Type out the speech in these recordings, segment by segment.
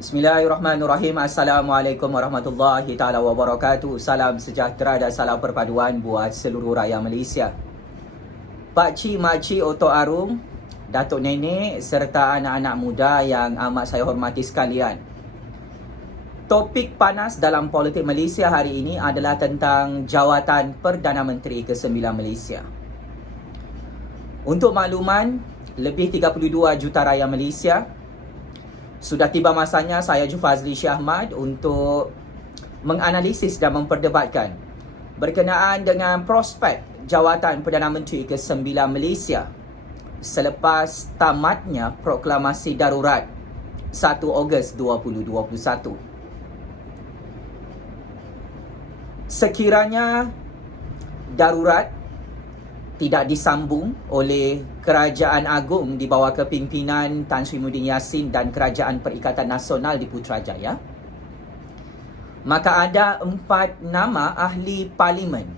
Bismillahirrahmanirrahim. Assalamualaikum warahmatullahi taala wabarakatuh. Salam sejahtera dan salam perpaduan buat seluruh rakyat Malaysia. Pakcik, makcik, otok arung, datuk nenek serta anak-anak muda yang amat saya hormati sekalian. Topik panas dalam politik Malaysia hari ini adalah tentang jawatan Perdana Menteri ke-9 Malaysia. Untuk makluman, lebih 32 juta rakyat Malaysia, sudah tiba masanya saya Jufazli Syahmad untuk menganalisis dan memperdebatkan berkenaan dengan prospek jawatan Perdana Menteri ke-9 Malaysia selepas tamatnya proklamasi darurat 1 Ogos 2021. Sekiranya darurat tidak disambung oleh Kerajaan Agung di bawah kepimpinan Tan Sri Muhyiddin Yassin dan Kerajaan Perikatan Nasional di Putrajaya, maka ada 4 nama ahli parlimen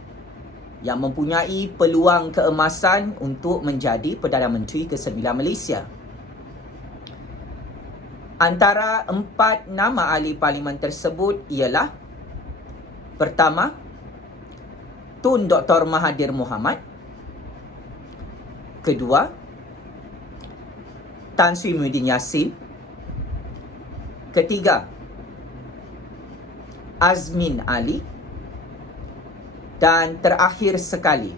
yang mempunyai peluang keemasan untuk menjadi Perdana Menteri ke-9 Malaysia. Antara 4 nama ahli parlimen tersebut ialah: pertama, Tun Dr. Mahathir Mohamad. Kedua, Tan Sri Muhyiddin Yassin. Ketiga, Azmin Ali. Dan terakhir sekali,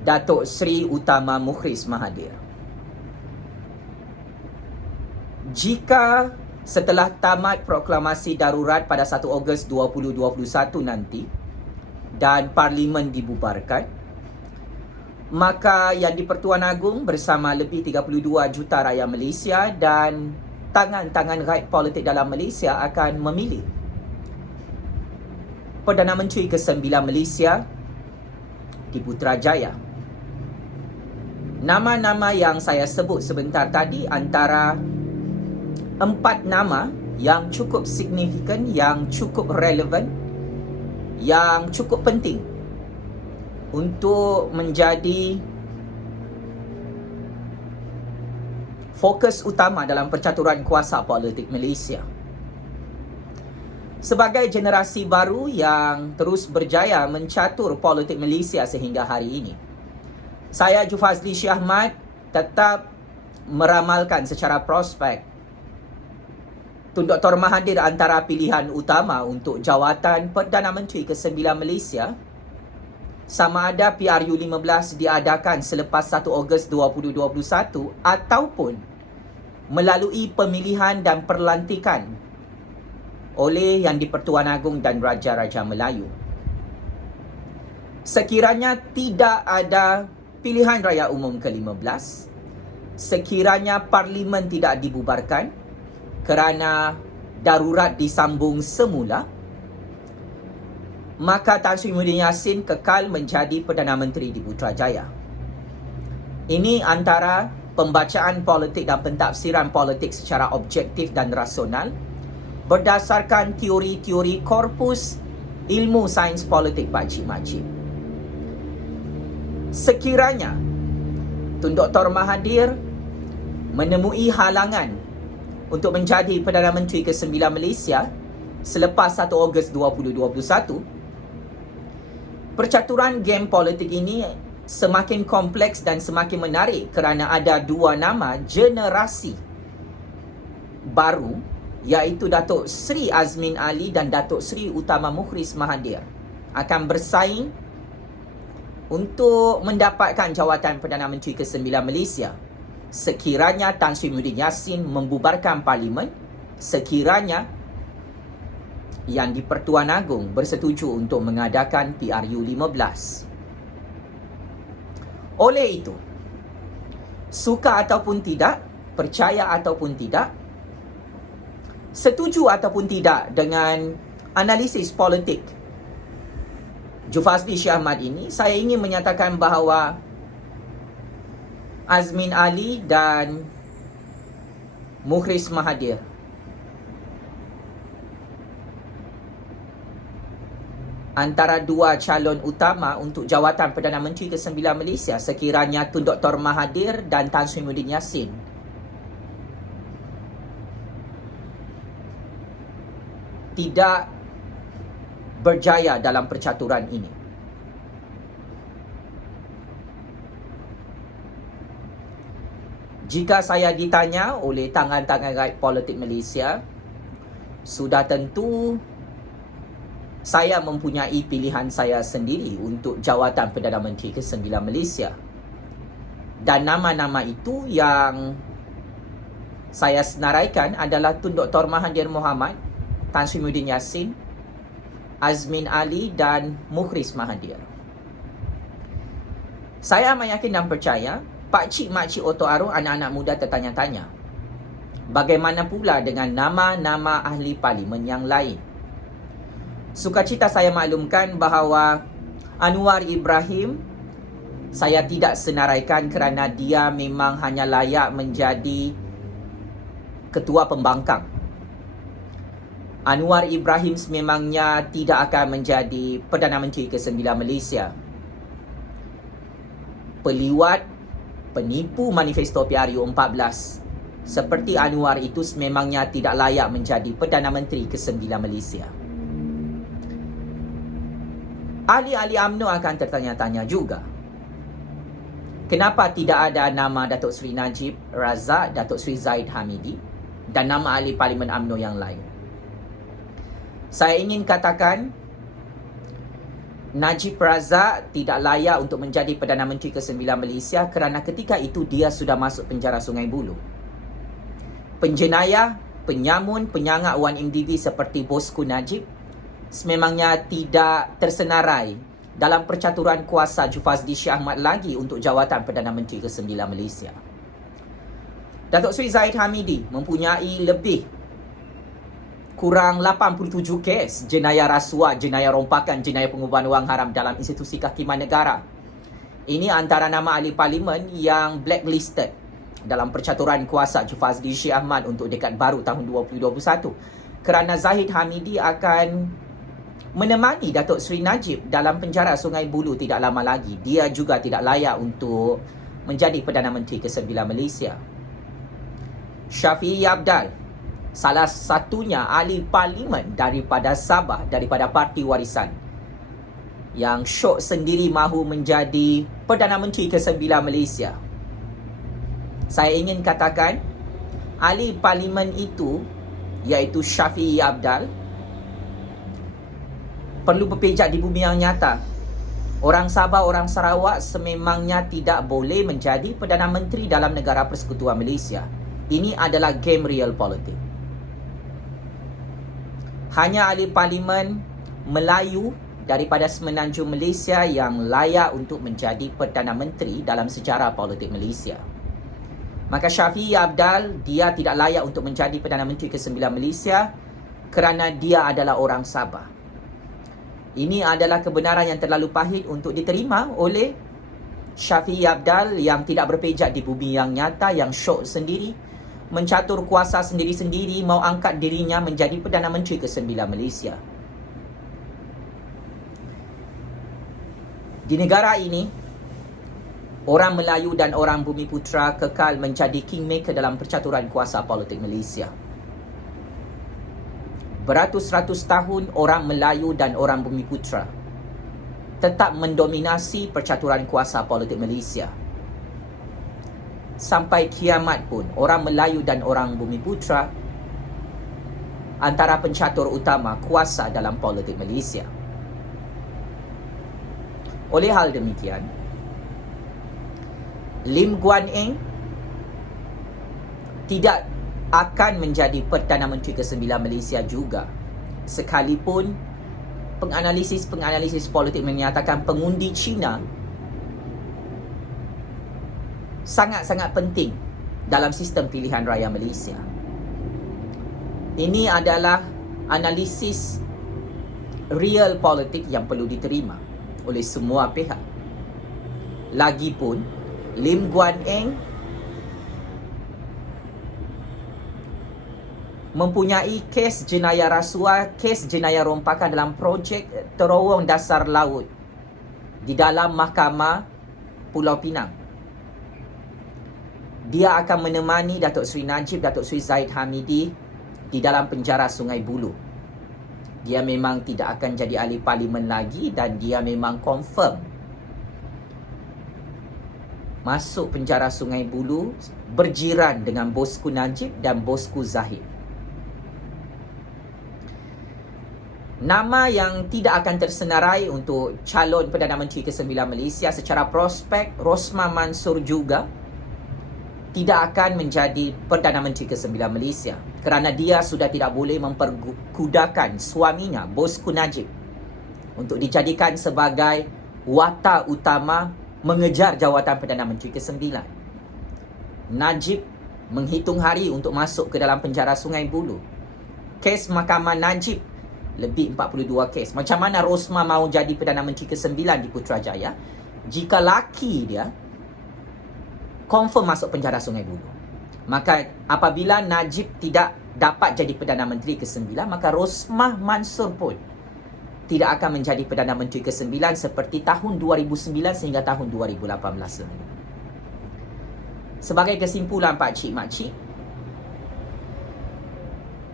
Datuk Seri Utama Mukhris Mahathir. Jika setelah tamat proklamasi darurat pada 1 Ogos 2021 nanti dan parlimen dibubarkan, maka Yang di-Pertuan Agong bersama lebih 32 juta rakyat Malaysia dan tangan-tangan rakyat politik dalam Malaysia akan memilih Perdana Menteri ke-9 Malaysia di Putrajaya. Nama-nama yang saya sebut sebentar tadi antara 4 nama yang cukup signifikan, yang cukup relevan, yang cukup penting untuk menjadi fokus utama dalam percaturan kuasa politik Malaysia. Sebagai generasi baru yang terus berjaya mencatur politik Malaysia sehingga hari ini, saya Jufazli Syahmad tetap meramalkan secara prospek Tun Dr. Mahathir antara pilihan utama untuk jawatan Perdana Menteri ke-9 Malaysia, sama ada PRU15 diadakan selepas 1 Ogos 2021 ataupun melalui pemilihan dan perlantikan oleh Yang di-Pertuan Agong dan Raja-Raja Melayu. Sekiranya tidak ada pilihan raya umum ke-15, sekiranya parlimen tidak dibubarkan kerana darurat disambung semula, maka Tan Sri Muhyiddin Yassin kekal menjadi Perdana Menteri di Putrajaya. Ini antara pembacaan politik dan pentafsiran politik secara objektif dan rasional berdasarkan teori-teori korpus ilmu sains politik pakcik-makcik. Sekiranya Tun Dr. Mahathir menemui halangan untuk menjadi Perdana Menteri ke-9 Malaysia selepas 1 Ogos 2021, percaturan game politik ini semakin kompleks dan semakin menarik kerana ada 2 nama generasi baru, iaitu Datuk Seri Azmin Ali dan Datuk Seri Utama Mukhris Mahathir akan bersaing untuk mendapatkan jawatan Perdana Menteri ke-9 Malaysia sekiranya Tan Sri Muhyiddin Yassin membubarkan parlimen, sekiranya Yang di-Pertuan Agong bersetuju untuk mengadakan PRU15. Oleh itu, suka ataupun tidak, percaya ataupun tidak, setuju ataupun tidak dengan analisis politik Jufazli Syahmad ini, saya ingin menyatakan bahawa Azmin Ali dan Mukhris Mahathir antara 2 calon utama untuk jawatan Perdana Menteri ke-9 Malaysia sekiranya Tun Dr. Mahathir dan Tan Sri Muhyiddin Yassin. tidak berjaya dalam percaturan ini. Jika saya ditanya oleh tangan-tangan gaib politik Malaysia, sudah tentu saya mempunyai pilihan saya sendiri untuk jawatan Perdana Menteri ke-9 Malaysia. Dan nama-nama itu yang saya senaraikan adalah Tun Dr. Mahathir Mohamad, Tan Sri Muhyiddin Yassin, Azmin Ali dan Mukhris Mahathir. Saya meyakin dan percaya pakcik makcik Oto Arong, anak-anak muda tertanya-tanya, bagaimana pula dengan nama-nama ahli parlimen yang lain? Sukacita saya maklumkan bahawa Anwar Ibrahim saya tidak senaraikan kerana dia memang hanya layak menjadi ketua pembangkang. Anwar Ibrahim sememangnya tidak akan menjadi Perdana Menteri ke-9 Malaysia. Peliwat, penipu manifesto PRU 14 seperti Anwar itu sememangnya tidak layak menjadi Perdana Menteri ke-9 Malaysia. Ahli-ahli UMNO akan tertanya-tanya juga, kenapa tidak ada nama Datuk Seri Najib Razak, Datuk Seri Zahid Hamidi dan nama ahli Parlimen UMNO yang lain? Saya ingin katakan, Najib Razak tidak layak untuk menjadi Perdana Menteri ke-9 Malaysia kerana ketika itu dia sudah masuk penjara Sungai Buloh. Penjenayah, penyamun, penyangak 1MDB seperti bosku Najib sememangnya tidak tersenarai dalam percaturan kuasa Jufazli Shah Ahmad lagi untuk jawatan Perdana Menteri ke-9 Malaysia. Datuk Seri Zahid Hamidi mempunyai lebih kurang 87 kes jenayah rasuah, jenayah rompakan, jenayah pengubahan wang haram dalam institusi kehakiman negara. Ini antara nama ahli parlimen yang blacklisted dalam percaturan kuasa Jufazli Shah Ahmad untuk dekad baru tahun 2021. Kerana Zahid Hamidi akan menemani Datuk Seri Najib dalam penjara Sungai Buloh tidak lama lagi. Dia juga tidak layak untuk menjadi Perdana Menteri ke-9 Malaysia. Shafi'i Abdal, salah satunya ahli parlimen daripada Sabah, daripada Parti Warisan, yang syok sendiri mahu menjadi Perdana Menteri ke-9 Malaysia. Saya ingin katakan, ahli parlimen itu, iaitu Shafi'i Abdal, perlu berpijak di bumi yang nyata. Orang Sabah, orang Sarawak sememangnya tidak boleh menjadi Perdana Menteri dalam negara persekutuan Malaysia. Ini adalah game real politik. Hanya ahli parlimen Melayu daripada semenanjung Malaysia yang layak untuk menjadi Perdana Menteri dalam sejarah politik Malaysia. Maka Shafi'i Abdal, dia tidak layak untuk menjadi Perdana Menteri ke-9 Malaysia kerana dia adalah orang Sabah. Ini adalah kebenaran yang terlalu pahit untuk diterima oleh Shafi'i Abdal yang tidak berpijak di bumi yang nyata, yang syok sendiri, mencatur kuasa sendiri-sendiri, mau angkat dirinya menjadi Perdana Menteri ke-9 Malaysia. Di negara ini, orang Melayu dan orang Bumiputera kekal menjadi kingmaker dalam percaturan kuasa politik Malaysia. Beratus-ratus tahun orang Melayu dan orang Bumiputera tetap mendominasi percaturan kuasa politik Malaysia. Sampai kiamat pun, orang Melayu dan orang Bumiputera antara pencatur utama kuasa dalam politik Malaysia. Oleh hal demikian, Lim Guan Eng tidak akan menjadi Perdana Menteri ke-9 Malaysia juga, sekalipun penganalisis politik menyatakan pengundi Cina sangat-sangat penting dalam sistem pilihan raya Malaysia. Ini adalah analisis real politik yang perlu diterima oleh semua pihak. Lagipun, Lim Guan Eng mempunyai kes jenayah rasuah, kes jenayah rompakan dalam projek terowong dasar laut di dalam Mahkamah Pulau Pinang. Dia akan menemani Datuk Seri Najib, Datuk Seri Zahid Hamidi di dalam penjara Sungai Buloh. Dia memang tidak akan jadi ahli parlimen lagi dan dia memang confirm masuk penjara Sungai Buloh berjiran dengan bosku Najib dan bosku Zahid. Nama yang tidak akan tersenarai untuk calon Perdana Menteri ke-9 Malaysia secara prospek, Rosmah Mansor juga tidak akan menjadi Perdana Menteri ke-9 Malaysia kerana dia sudah tidak boleh memperkudakan suaminya, bosku Najib, untuk dijadikan sebagai watak utama mengejar jawatan Perdana Menteri ke-9. Najib menghitung hari untuk masuk ke dalam penjara Sungai Buloh. Kes Mahkamah Najib lebih 42 kes. Macam mana Rosmah mahu jadi Perdana Menteri ke-9 di Putrajaya jika laki dia confirm masuk penjara Sungai Buloh? Maka apabila Najib tidak dapat jadi Perdana Menteri ke-9, maka Rosmah Mansor pun tidak akan menjadi Perdana Menteri ke-9 seperti tahun 2009 sehingga tahun 2018 lalu. Sebagai kesimpulan pakcik makcik,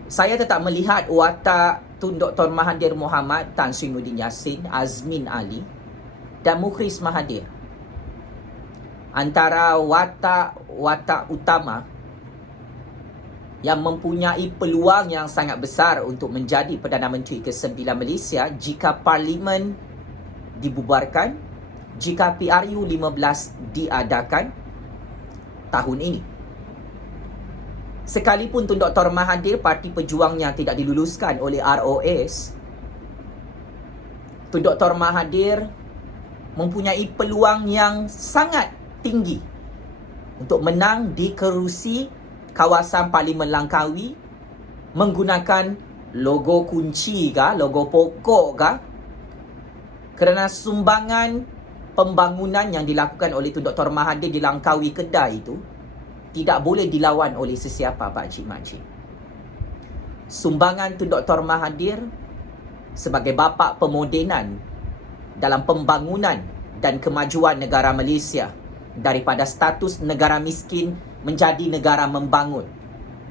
saya tetap melihat watak Tun Dr. Mahathir Mohamad, Tan Sri Muhyiddin Yassin, Azmin Ali dan Mukhris Mahathir antara watak utama yang mempunyai peluang yang sangat besar untuk menjadi Perdana Menteri ke-9 Malaysia jika Parlimen dibubarkan, jika PRU 15 diadakan tahun ini. Sekalipun Tun Dr. Mahathir parti pejuangnya tidak diluluskan oleh ROS, Tun Dr. Mahathir mempunyai peluang yang sangat tinggi untuk menang di kerusi kawasan Parlimen Langkawi menggunakan logo kunci kah, logo pokok kah, kerana sumbangan pembangunan yang dilakukan oleh Tun Dr. Mahathir di Langkawi Kedah itu tidak boleh dilawan oleh sesiapa pakcik makcik. Sumbangan Tun Dr. Mahathir sebagai bapa pemodenan dalam pembangunan dan kemajuan negara Malaysia daripada status negara miskin menjadi negara membangun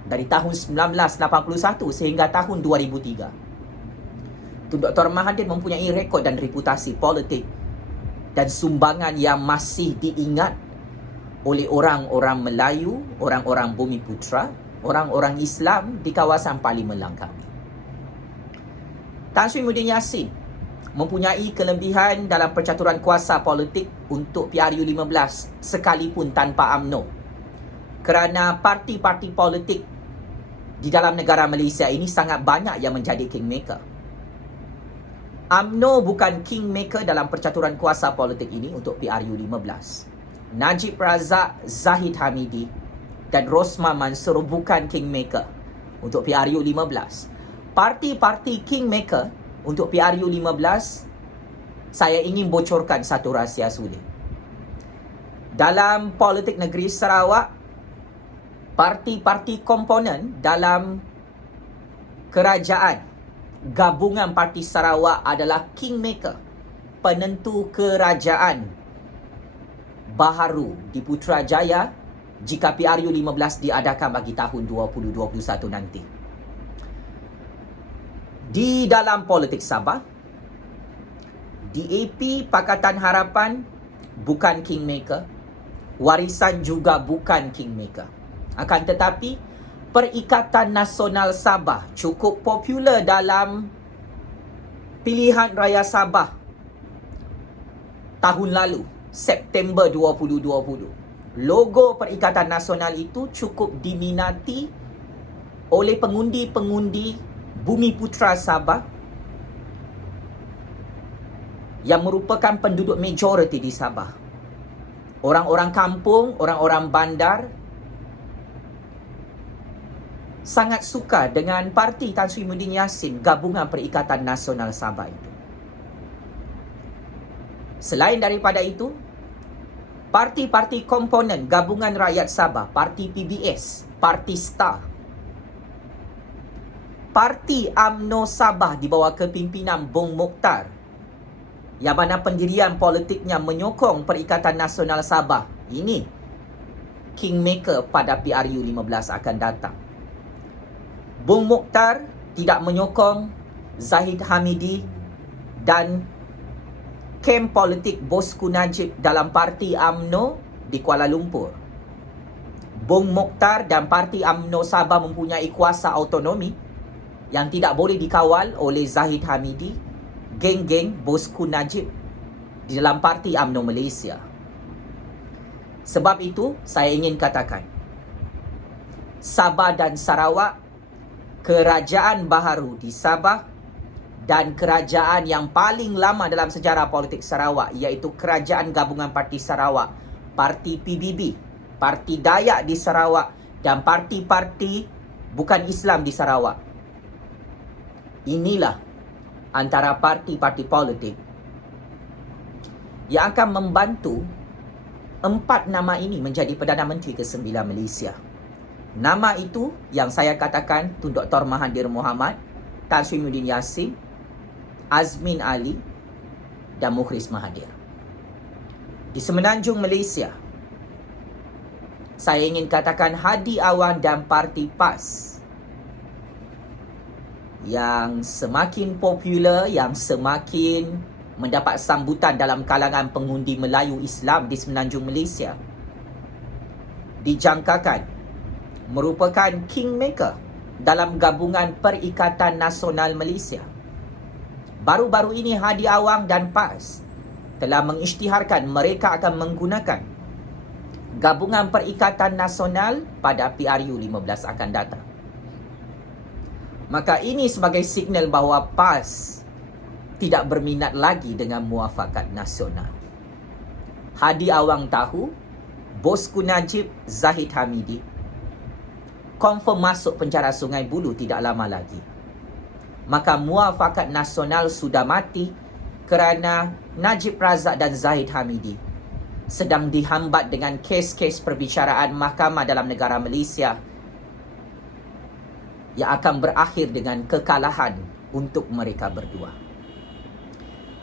dari tahun 1981 sehingga tahun 2003. Tun Dr. Mahathir mempunyai rekod dan reputasi politik dan sumbangan yang masih diingat oleh orang-orang Melayu, orang-orang Bumiputra, orang-orang Islam di kawasan Parlimen Langkawi. Tan Sri Muhyiddin Yassin mempunyai kelebihan dalam percaturan kuasa politik untuk PRU 15 sekalipun tanpa UMNO. Kerana parti-parti politik di dalam negara Malaysia ini sangat banyak yang menjadi kingmaker. UMNO bukan kingmaker dalam percaturan kuasa politik ini untuk PRU 15. Najib Razak, Zahid Hamidi dan Rosmah Mansor bukan kingmaker untuk PRU 15. Parti-parti kingmaker untuk PRU 15, saya ingin bocorkan satu rahsia sulit. Dalam politik negeri Sarawak, parti-parti komponen dalam kerajaan gabungan Parti Sarawak adalah kingmaker, penentu kerajaan baharu di Putrajaya jika PRU 15 diadakan bagi tahun 2021 nanti. Di dalam politik Sabah, DAP Pakatan Harapan bukan kingmaker, Warisan juga bukan kingmaker. Akan tetapi, Perikatan Nasional Sabah cukup popular dalam pilihan raya Sabah tahun lalu, September 2020. Logo Perikatan Nasional itu cukup diminati oleh pengundi-pengundi Bumiputra Sabah yang merupakan penduduk majoriti di Sabah. Orang-orang kampung, orang-orang bandar sangat suka dengan parti Tan Sri Muhyiddin Yassin, gabungan Perikatan Nasional Sabah itu. Selain daripada itu, parti-parti komponen Gabungan Rakyat Sabah, Parti PBS, Parti Star, Parti UMNO Sabah di bawah kepimpinan Bung Mokhtar, yang mana pendirian politiknya menyokong Perikatan Nasional Sabah, ini kingmaker pada PRU 15 akan datang. Bung Mokhtar tidak menyokong Zahid Hamidi dan kem politik Bosku Najib dalam parti UMNO di Kuala Lumpur. Bung Mokhtar dan parti UMNO Sabah mempunyai kuasa autonomi yang tidak boleh dikawal oleh Zahid Hamidi, geng-geng Bosku Najib di dalam parti UMNO Malaysia. Sebab itu, saya ingin katakan, Sabah dan Sarawak, kerajaan baharu di Sabah dan kerajaan yang paling lama dalam sejarah politik Sarawak, iaitu Kerajaan Gabungan Parti Sarawak, Parti PBB, Parti Dayak di Sarawak dan parti-parti bukan Islam di Sarawak. Inilah antara parti-parti politik yang akan membantu 4 nama ini menjadi Perdana Menteri ke-9 Malaysia. Nama itu yang saya katakan Tun Dr. Mahathir Mohamad, Tan Sri Muhyiddin Yassin, Azmin Ali dan Mukhris Mahathir. Di Semenanjung Malaysia, saya ingin katakan Hadi Awan dan Parti PAS yang semakin popular, yang semakin mendapat sambutan dalam kalangan pengundi Melayu Islam di Semenanjung Malaysia, dijangkakan merupakan kingmaker dalam gabungan Perikatan Nasional Malaysia. Baru-baru ini Hadi Awang dan PAS telah mengisytiharkan mereka akan menggunakan Gabungan Perikatan Nasional pada PRU 15 akan datang. Maka ini sebagai signal bahawa PAS tidak berminat lagi dengan muafakat nasional. Hadi Awang tahu Bosku Najib, Zahid Hamidi confirm masuk penjara Sungai Buloh tidak lama lagi. Maka muafakat nasional sudah mati kerana Najib Razak dan Zahid Hamidi sedang dihambat dengan kes-kes perbicaraan mahkamah dalam negara Malaysia yang akan berakhir dengan kekalahan untuk mereka berdua.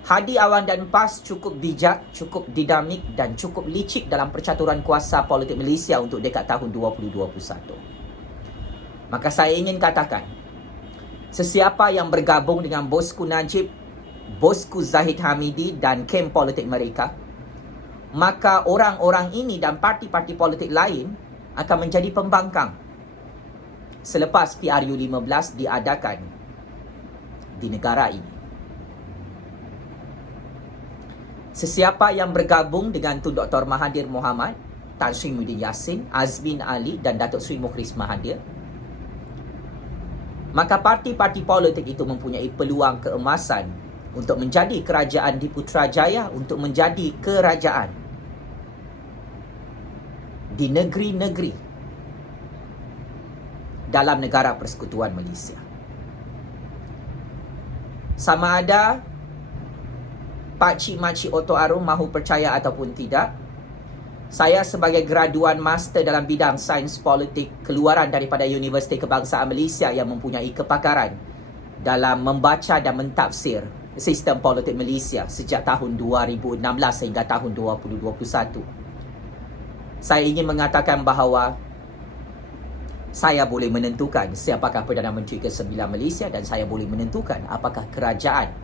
Hadi Awan dan PAS cukup bijak, cukup dinamik dan cukup licik dalam percaturan kuasa politik Malaysia untuk dekat tahun 2021. Maka saya ingin katakan, sesiapa yang bergabung dengan Bosku Najib, Bosku Zahid Hamidi dan kem politik mereka, maka orang-orang ini dan parti-parti politik lain akan menjadi pembangkang selepas PRU 15 diadakan di negara ini. Sesiapa yang bergabung dengan Tun Dr. Mahathir Mohamad, Tan Sri Muhyiddin Yassin, Azmin Ali dan Datuk Seri Mukhris Mahathir, maka parti-parti politik itu mempunyai peluang keemasan untuk menjadi kerajaan di Putrajaya, untuk menjadi kerajaan di negeri-negeri dalam negara Persekutuan Malaysia. Sama ada Pakcik-makcik Oto Arum mahu percaya ataupun tidak, saya sebagai graduan master dalam bidang sains politik keluaran daripada Universiti Kebangsaan Malaysia yang mempunyai kepakaran dalam membaca dan mentafsir sistem politik Malaysia sejak tahun 2016 sehingga tahun 2021. Saya ingin mengatakan bahawa saya boleh menentukan siapakah Perdana Menteri ke-9 Malaysia dan saya boleh menentukan apakah kerajaan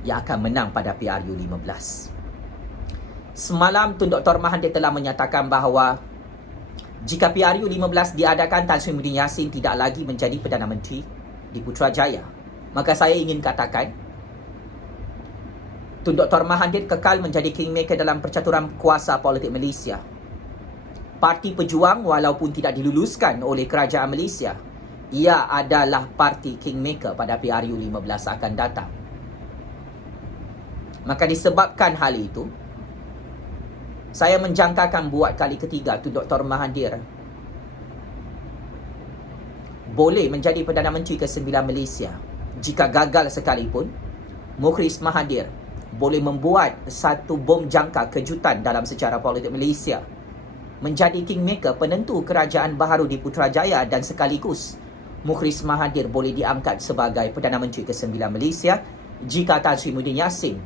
yang akan menang pada PRU 15. Semalam Tun Dr. Mahathir telah menyatakan bahawa jika PRU 15 diadakan, Tan Sri Muhyiddin Yassin tidak lagi menjadi Perdana Menteri di Putrajaya. Maka saya ingin katakan, Tun Dr. Mahathir kekal menjadi kingmaker dalam percaturan kuasa politik Malaysia. Parti Pejuang walaupun tidak diluluskan oleh kerajaan Malaysia, ia adalah parti kingmaker pada PRU 15 akan datang. Maka disebabkan hal itu, saya menjangkakan buat kali ketiga Tun Dr. Mahathir boleh menjadi Perdana Menteri ke-9 Malaysia. Jika gagal sekalipun, Mukhris Mahathir boleh membuat satu bom jangka kejutan dalam sejarah politik Malaysia, menjadi kingmaker penentu kerajaan baharu di Putrajaya dan sekaligus Mukhris Mahathir boleh diangkat sebagai Perdana Menteri ke-9 Malaysia jika Tan Sri Muhyiddin Yassin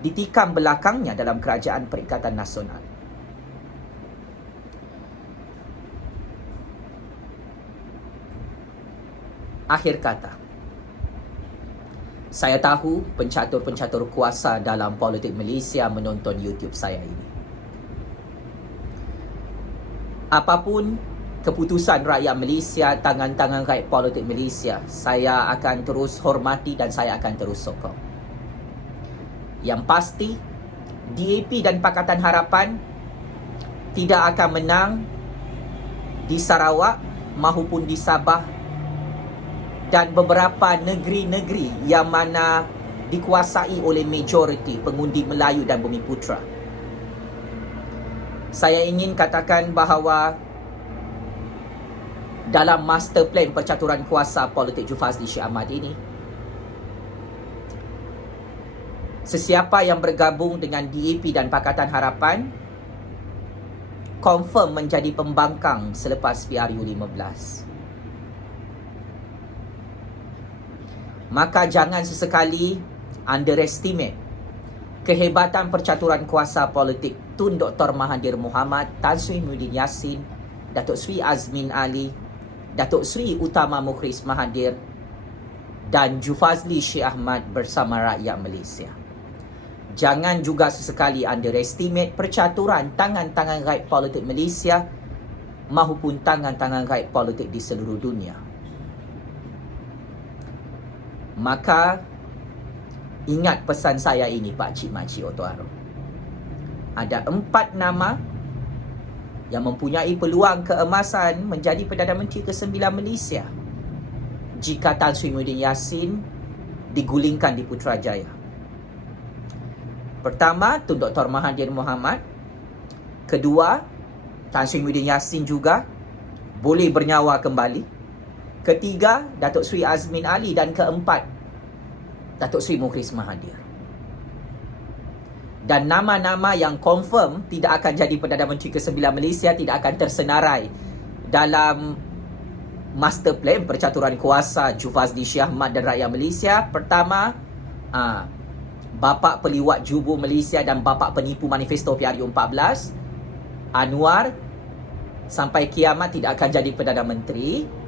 ditikam belakangnya dalam Kerajaan Perikatan Nasional. Akhir kata, Saya tahu pencatur-pencatur kuasa dalam politik Malaysia menonton YouTube saya ini. Apapun keputusan rakyat Malaysia, tangan-tangan rakyat politik Malaysia, saya akan terus hormati dan saya akan terus sokong. Yang pasti, DAP dan Pakatan Harapan tidak akan menang di Sarawak maupun di Sabah dan beberapa negeri-negeri yang mana dikuasai oleh majoriti pengundi Melayu dan Bumiputera. Saya ingin katakan bahawa dalam master plan percaturan kuasa politik Jufazli Syed Ahmad ini, sesiapa yang bergabung dengan DAP dan Pakatan Harapan confirm menjadi pembangkang selepas PRU15. Maka jangan sesekali underestimate kehebatan percaturan kuasa politik Tun Dr. Mahathir Mohamad, Tan Sri Muhyiddin Yassin, Datuk Sri Azmin Ali, Datuk Sri Utama Mukhris Mahathir dan Jufazli Syed Ahmad bersama rakyat Malaysia. Jangan juga sesekali underestimate percaturan tangan-tangan rakyat politik Malaysia maupun tangan-tangan rakyat politik di seluruh dunia. Maka ingat pesan saya ini, Pak Cik Makcik Otuaro. Ada 4 nama yang mempunyai peluang keemasan menjadi Perdana Menteri ke-9 Malaysia jika Tan Sri Muhyiddin Yassin digulingkan di Putrajaya. Pertama, Tun Dr. Mahathir Mohamad. Kedua, Tan Sri Muhyiddin Yassin juga boleh bernyawa kembali. Ketiga, Datuk Sri Azmin Ali. Dan keempat, Datuk Sri Mukhris Mahathir. Dan nama-nama yang confirm tidak akan jadi Perdana Menteri ke-9 Malaysia tidak akan tersenarai dalam master plan percaturan kuasa Jufazli Syed Ahmad dan rakyat Malaysia. Pertama, Bapa Peliwat Jubur Malaysia dan bapa penipu manifesto PRU14, Anwar, sampai kiamat tidak akan jadi Perdana Menteri.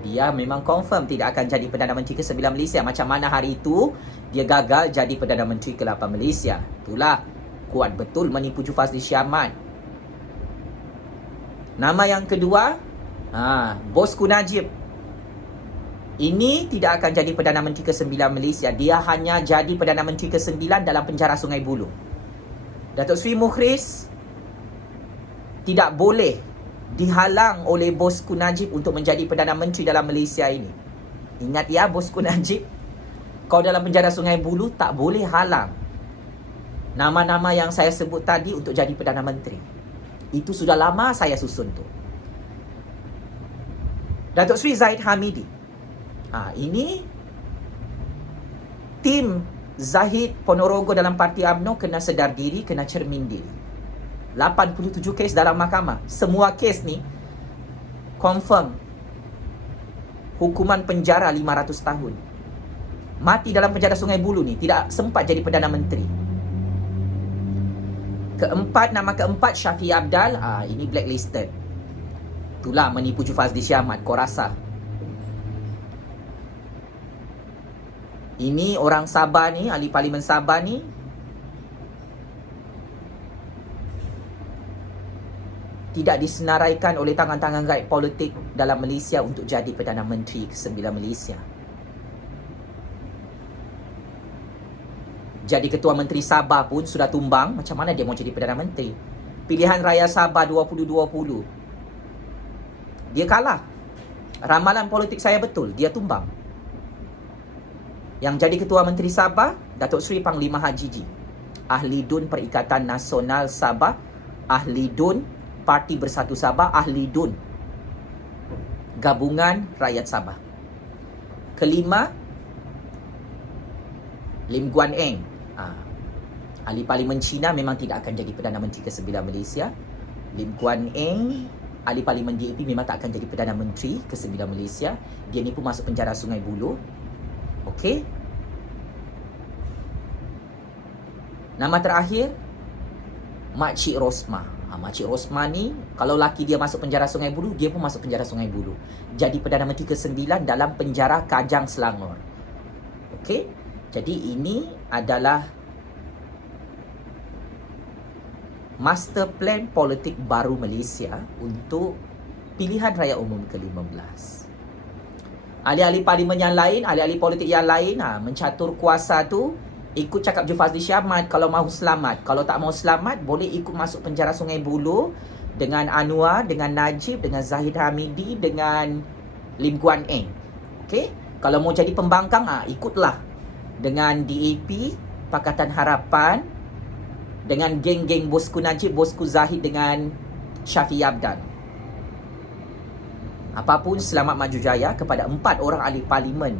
Dia memang confirm tidak akan jadi Perdana Menteri ke-9 Malaysia. Macam mana hari itu dia gagal jadi Perdana Menteri ke-8 Malaysia. Itulah, kuat betul menipu Jufazli Syed Ahmad. Nama yang kedua, Bosku Najib. Ini tidak akan jadi Perdana Menteri ke-9 Malaysia. Dia hanya jadi Perdana Menteri ke-9 dalam penjara Sungai Buloh. Datuk Sri Mukhris tidak boleh dihalang oleh Bosku Najib untuk menjadi Perdana Menteri dalam Malaysia ini. Ingat ya, Bosku Najib, kau dalam penjara Sungai Buloh tak boleh halang nama-nama yang saya sebut tadi untuk jadi Perdana Menteri. Itu sudah lama saya susun tu. Datuk Sri Zahid Hamidi. Ini tim Zahid Ponorogo dalam Parti UMNO kena sedar diri, kena cermin diri. 87 kes dalam mahkamah. Semua kes ni confirm hukuman penjara 500 tahun. Mati dalam penjara Sungai Buloh ni, tidak sempat jadi Perdana Menteri. Nama keempat Syafiee Abdal. Ini blacklisted. Itulah menipu Jufazli Syed Ahmad, kau rasa. Ini orang Sabah ni, ahli parlimen Sabah ni, tidak disenaraikan oleh tangan-tangan rakyat politik dalam Malaysia untuk jadi Perdana Menteri ke-9 Malaysia. Jadi Ketua Menteri Sabah pun sudah tumbang. Macam mana dia mau jadi Perdana Menteri? Pilihan Raya Sabah 2020, dia kalah. Ramalan politik saya betul, dia tumbang. Yang jadi Ketua Menteri Sabah, Datuk Seri Panglima Haji G, ahli DUN Perikatan Nasional Sabah, ahli DUN Parti Bersatu Sabah, ahli DUN Gabungan Rakyat Sabah. Kelima, Lim Guan Eng, ahli Parlimen Cina, memang tidak akan jadi Perdana Menteri ke-9 Malaysia. Lim Guan Eng, ahli Parlimen DAP, memang tak akan jadi Perdana Menteri ke-9 Malaysia. Dia ni pun masuk penjara Sungai Buloh. Okey. Nama terakhir, Makcik Rosmah. Makcik Rosmah ni, kalau laki dia masuk penjara Sungai Buloh, dia pun masuk penjara Sungai Buloh. Jadi Perdana Menteri ke-9 dalam penjara Kajang Selangor. Okey. Jadi ini adalah master plan politik baru Malaysia untuk pilihan raya umum ke-15. Ahli-ahli parlimen yang lain, ahli-ahli politik yang lain mencatur kuasa tu ikut cakap Jufazli Shah Ahmad kalau mahu selamat. Kalau tak mahu selamat, boleh ikut masuk penjara Sungai Buloh dengan Anwar, dengan Najib, dengan Zahid Hamidi, dengan Lim Guan Eng. Okey? Kalau mau jadi pembangkang, ikutlah dengan DAP, Pakatan Harapan, dengan geng-geng bosku Najib, bosku Zahid dengan Syafiq Abdan. Apapun, selamat maju jaya kepada 4 orang ahli parlimen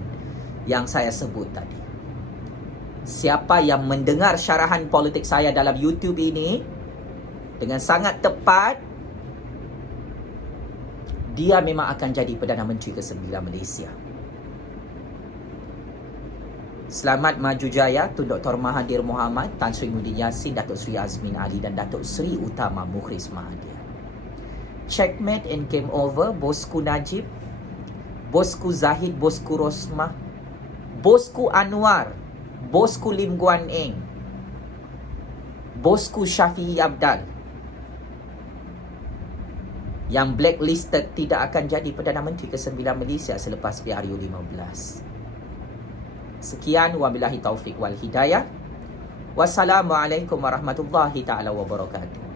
yang saya sebut tadi. Siapa yang mendengar syarahan politik saya dalam YouTube ini dengan sangat tepat, dia memang akan jadi Perdana Menteri ke-9 Malaysia. Selamat maju jaya Tun Dr. Mahathir Mohamad, Tan Sri Muhyiddin Yassin, Datuk Seri Azmin Ali dan Datuk Seri Utama Mukhriz Mahathir. Checkmate and game over, bosku Najib, bosku Zahid, bosku Rosmah, bosku Anwar, bosku Lim Guan Eng, bosku Syafiq Abdal. Yang blacklisted tidak akan jadi Perdana Menteri ke-9 Malaysia selepas PRU 15. Sekian, wabillahi taufiq wal hidayah. Wassalamualaikum warahmatullahi ta'ala wabarakatuh.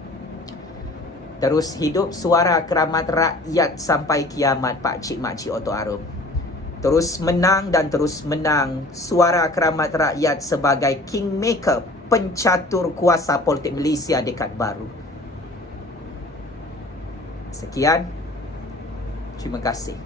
Terus hidup suara keramat rakyat sampai kiamat, Pak Cik Mak Cik Oto Arum. Terus menang dan terus menang suara keramat rakyat sebagai kingmaker, pencatur kuasa politik Malaysia dekad baru. Sekian. Terima kasih.